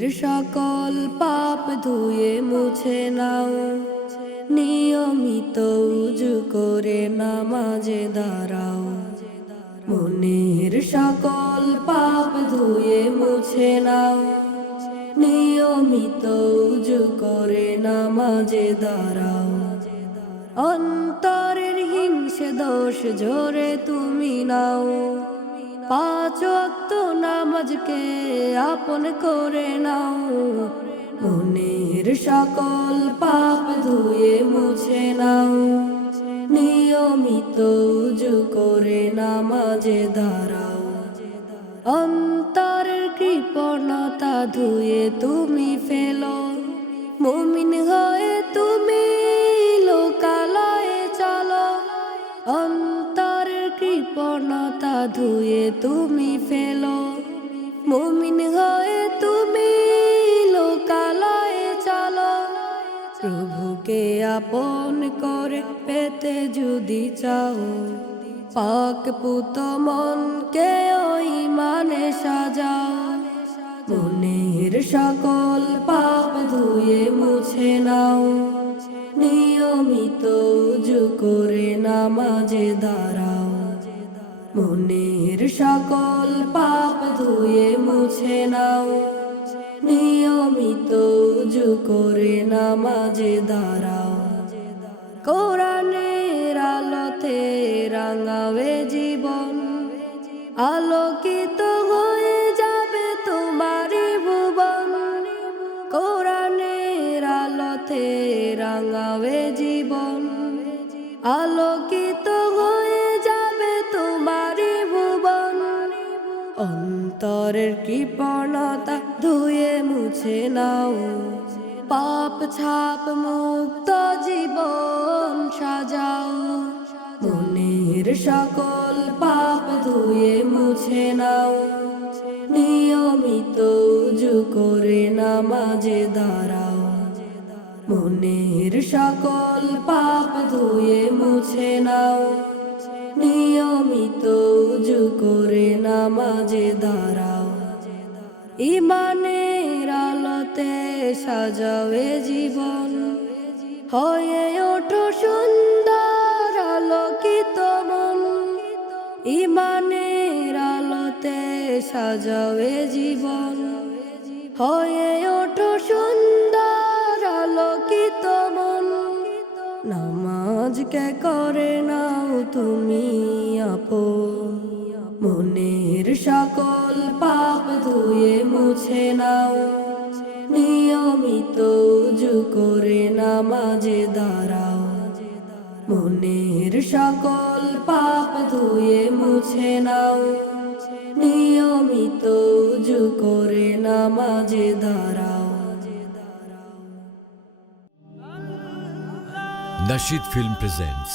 মনের সকল পাপ ধুয়ে মুছে নাও। নিয়মিত উজু করে নামাজে দাঁড়াও। মনের সকল পাপ ধুয়ে মুছে নাও। নিয়মিত উজু করে নামাজে দাঁড়াও। অন্তরের হিংসে দোষ জোরে তুমি নাও। পাঁচ নামাজকে আপন করে নাও। মনের সকল পাপ ধুয়ে মুছে নাও। নিয়মিত উজু করে নামাজে দাঁড়াও। অন্তরের কৃপণতা ধুয়ে তুমি ফেলো। মুমিন হয়ে তুমি লোকালয়ে চলো। অন্তরের কৃপণতা ধুয়ে তুমি ফেলো। প্রভুকে আপন করে পেতে যদি চাও। পাক পুত মনকে ওই মানে সাজাও। মনের সকল পাপ ধুয়ে মুছে নাও। নিয়মিত উজু করে নামাজে দাঁড়াও। মনের সকল পাপ ধুয়ে মুছে নাও। উজু করে নামাজে দাঁড়াও। কোরআনের আলোতে রাঙাবে জীবন। আলোকিত হয়ে যাবে তোমারই ভুবন। কোরআনের আলোতে রাঙাবে জীবন। আলোকিত হয়ে যাবে তোমারই ভুবন। অন্তরের কৃপণতা ধুয়ে মুছে নাও। পাপ ছাপ মুক্ত জীবন সাজাও। মনের সকল পাপ ধুয়ে মুছে নাও। নিয়মিত উজু করে নামাজে দাঁড়াও। মনের সকল পাপ ধুয়ে মুছে নাও। নিয়মিত উজু করে নামাজে দাঁড়াও। ইমানের আলোতে সাজাবে জীবন। হয়ে ওঠো সুন্দর আলোকিত মন। ইমানের আলোতে সাজাবে জীবন। হয়ে ওঠো সুন্দর আলোকিত মন। নামাজকে করে নাও তুমি আপন। মনের সকল পাপ ধুয়ে মুছে নাও। করে নামাজে দাঁড়াও। মনের সকল পাপ ধুয়ে মুছে নাও। নিয়মিত উজু করে নামাজে দাঁড়াও। Nashid Film presents